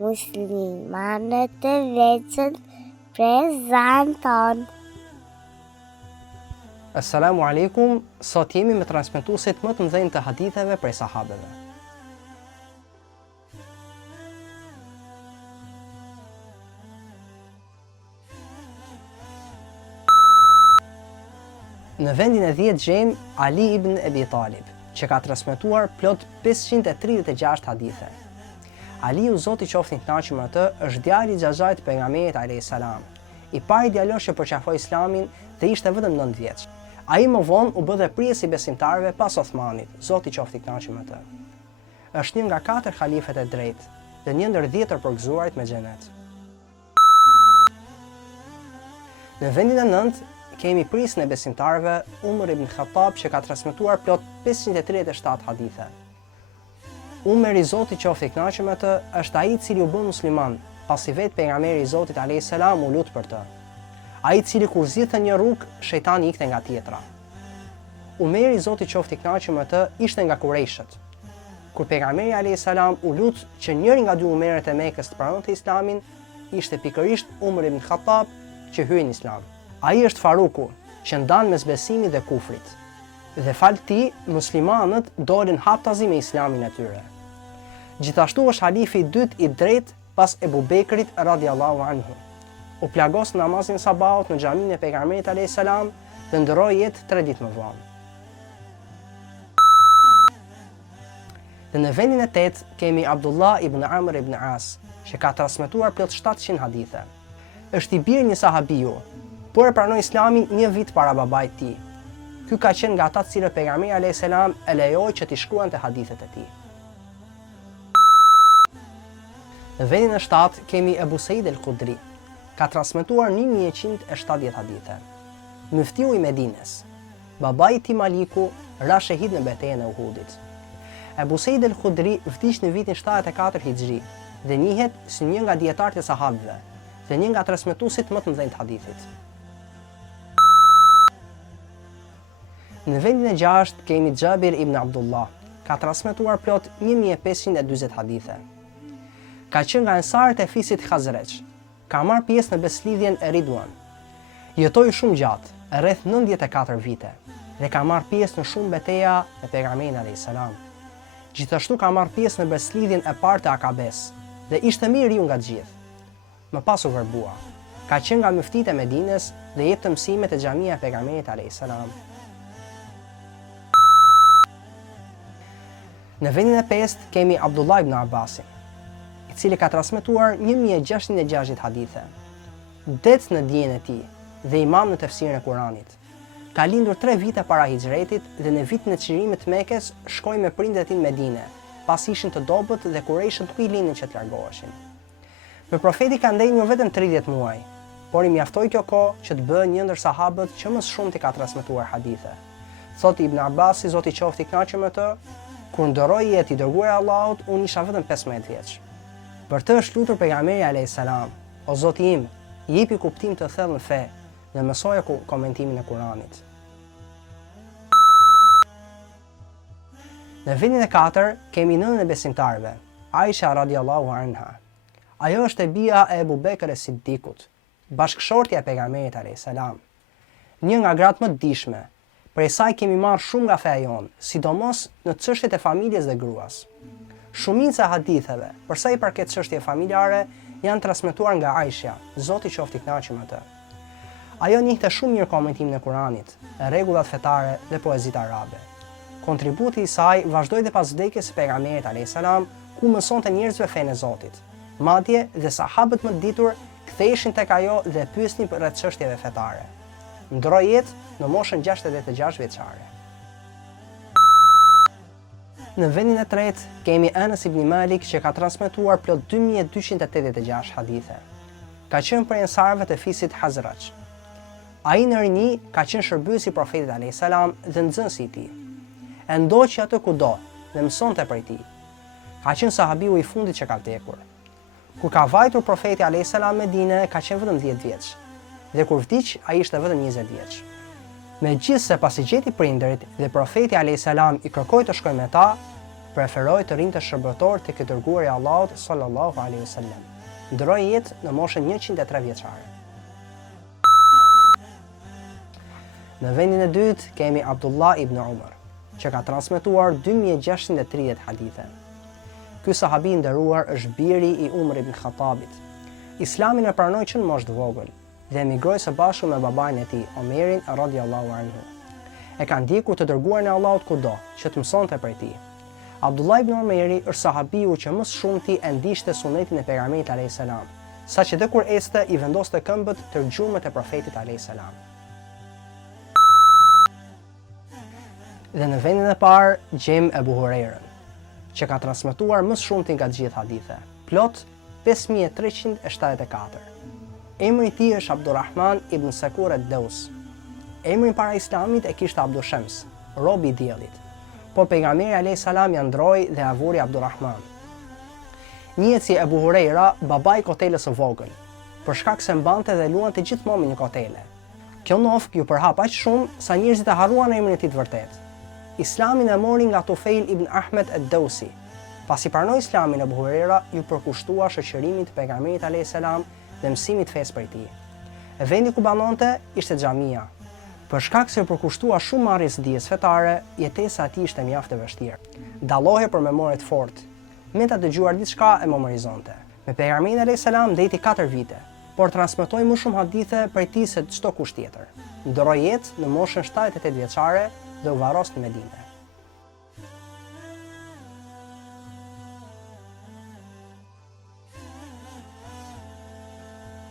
muslimanët të veçën prezanton. Assalamu alaikum, sot jemi me transmetuesit më të mëdhenj të haditheve prej sahabeve. Në vendin e 10 gjejmë Ali ibn Abi Talib, që ka transmetuar plot 536 hadithe. Aliu, Zoti qoftë i kënaqur me atë, është djali i xhaxhait të pejgamberit alayhis salam, i pari djalosh që përqafoi Islamin dhe ishte vetëm 9 vjeç. Ai më vonë u bë dhe prijes i besimtarëve pas Osmanit, Zoti qoftë i kënaqur me atë. Është një nga 4 halifet e drejtë dhe një ndër 10 të përgëzuarit me xhenet. Në vendin e 9 kemi prisën e besimtarëve Umar ibn Khattab, që ka transmetuar plot 537 hadithe. Umar, i Zoti qoftë i kënaqur me atë, është ai i cili u bë musliman pasi vetë pejgamberi i Zotit alayhis salam u lut për të. Ai i cili kur zgjidhte një rrugë, shejtani ikte nga tjetra. Umeri, i Zotit qoftë i kënaqur me atë, ishte nga Kurejshët. Kur pejgamberi alayhis salam u lut që njëri nga 2 Umerët e Mekës të pranonte Islamin, ishte pikërisht Umar ibn Khattab që hyi në Islam. Ai është Faruku, që ndan mes besimit dhe kufrit. Dhe fal tij, muslimanët dolën haptazi me Islamin e tyre. Gjithashtu është halifi i dytë i drejtë pas Ebu Bekrit radiallahu anhu. U plagos në namazin sabahut në xhaminë e pejgamberit alayhis salam dhe ndroi jetë 3 ditë më vonë. Dhe në vendin e 8 kemi Abdullah ibn Amr ibn As, që ka transmetuar plot 700 hadithe. Është i birë një sahabiu, por e pranoi Islamin një vit para babait të tij. Ky ka qenë nga ata të cilët pejgamberi alayhis salam e lejoi që t'i shkruante hadithet e tij. Në vendin e 7 kemi Ebu Said el-Khudri, ka transmetuar 1170 hadithe. Muftiu i Medines, babai i tij Maliku, ra shahid në betejën e Uhudit. Ebu Said el-Khudri vdiq në vitin 74 Hixhi dhe njihet si një nga dietarët e sahabëve dhe një nga transmetuesit më të mëdhenj të hadithit. Në vendin e 6 kemi Xhabir ibn Abdullah, ka transmetuar plot 1540 hadithe. Ka qenë nga ansarët e fisit Khazraj. Ka marrë pjesë në beslidhjen e Ridwan. Jetoi shumë gjatë, rreth 94 vite, dhe ka marrë pjesë në shumë betejë me pejgamberin alayhis salam. Gjithashtu ka marrë pjesë në beslidhjen e parë të Akabes dhe ishte më i riu nga të gjithë. Më pas u verbua. Ka qenë nga muftitë e Medines dhe jep të mësimet e xhamia e pejgamberit alayhis salam. Në vendin e 5 kemi Abdullah ibn Abbasin, i cili ka transmetuar 1660 hadithe. Det në dijen e tij dhe imam në tefsirin e Kuranit. Ka lindur 3 vite para hijretit dhe në vitin e çlirimit të Mekës shkoi me prindërit e tij në Medinë, pas ishin të dobët dhe kurejshët nuk i linin që të largoheshin. Me profeti ka ndenjur vetëm 30 muaj, por i mjaftoi kjo kohë që të bëhej një ndër sahabët që më shumë ka transmetuar hadithe. Thot Ibn Abbas, Zoti qoftë i kënaqur me të, kur ndroi jetë i dërguar e Allahut, unë isha vetëm 15 vjeç. Për të është lutur pejgamberi alayhis salam: O Zoti im, jepi kuptim të thellë në fe dhe mësoja komentimin e Kuranit. Në vendin e 4 kemi nënën e besimtarëve, Aisha radiallahu anha. Ajo është e bija e Ebu Bekr e Siddikut, bashkëshortja e pejgamberit alayhis salam. Një nga gratë më të dishme. Prej saj kemi marrë shumë nga feja jonë, sidomos në çështjet e familjes dhe gruas. Shumica e haditheve, për sa i përket çështjeve familjare, janë transmetuar nga Aisha, Zoti qoftë i kënaqur me të. Ajo njihte shumë mirë komentimin e Kuranit, rregullat fetare dhe poezitë arabe. Kontributi i saj vazhdoi dhe pas vdekjes së pejgamberit alayhis salam, ku mësonte njerëzve fenë e Zotit. Madje dhe sahabët më të ditur ktheheshin tek ajo dhe pyesnin për rreth çështjeve fetare. Ndroi jetë në moshën 66 vjeçare. Në vendin e 3 kemi Anas ibn Malik, që ka transmetuar plot 2286 hadithe. Ka qenë prej ansarëve të fisit Khazraj. Ai në rini ka qenë shërbyes i profetit alayhis salam dhe nxënësi i tij. E ndoqi atë kudo dhe mësonte prej tij. Ka qenë sahabiu i fundit që ka vdekur. Kur ka vajtur profeti alayhis salam në Medinë, ka qenë vetëm 10 vjeç. Dhe kur vdiq, ai ishte vetëm 20 vjeç. Megjithse pasi gjeti prindërit dhe profeti alayhis salam i kërkoi të shkojë me ta, preferoi të rinte shërbëtor tek i dërguari i Allahut sallallahu alaihi wasallam. Ndroi jetë në moshën 103 vjeçare. Në vendin e dytë kemi Abdullah ibn Umar, që ka transmetuar 2630 hadithe. Ky sahabi i nderuar është biri i Umar ibn Khattabit. Islamin e pranoi që në moshë të vogël dhe emigroi së bashku me babain e tij, Omerin radhiyallahu anhu. E ka ndjekur të dërguarin e Allahut kudo që të mësonte prej tij. Abdullah ibn Umeri është sahabiu që më shumti e ndiqte sunetin e pejgamberit alayhis salam, saqë dhe kur este i vendoste këmbët tërgjumet e profetit alayhis salam. Dhe në vendin e parë gjejmë Ebu Hurajrën, që ka transmetuar më shumti nga të gjithë hadithe, plot 5374. Emri i tij është Abdurrahman ibn Sakur ad-Daus. Emrin para Islamit e kishte Abdu Shams, robi i diellit. Por pejgamberi alayhis salam ja ndroi dhe ja vuri Abdurrahman. Njihet si Ebu Hurajra, babai i kotelës së vogël, për shkak se mbante dhe luante gjithmonë në kotele. Kjo nofk ju përhap aq shumë sa njerëzit e harruan emrin e tij të vërtet. Islamin e mori nga Tufail ibn Ahmed ad-Dawsi. Pasi pranoi Islamin, Ebu Hurajra ju përkushtua shoqërimit të pejgamberit alayhis salam dhe mësimit fesë prej tij. E vendi ku banonte ishte xhamia. Për shkak se u përkushtua shumë marrjes dijes fetare, jetesa e tij ishte mjaft e vështirë. Dallohej për memorie të fortë, me ta dëgjuar diçka e memorizonte. Me pejgamberin alayhis salam deti 4 vite, por transmetoi më shumë hadithe prej tij se çdo kusht tjetër. Ndroi jetë në moshën 78 vjeçare dhe u varros në Medinë.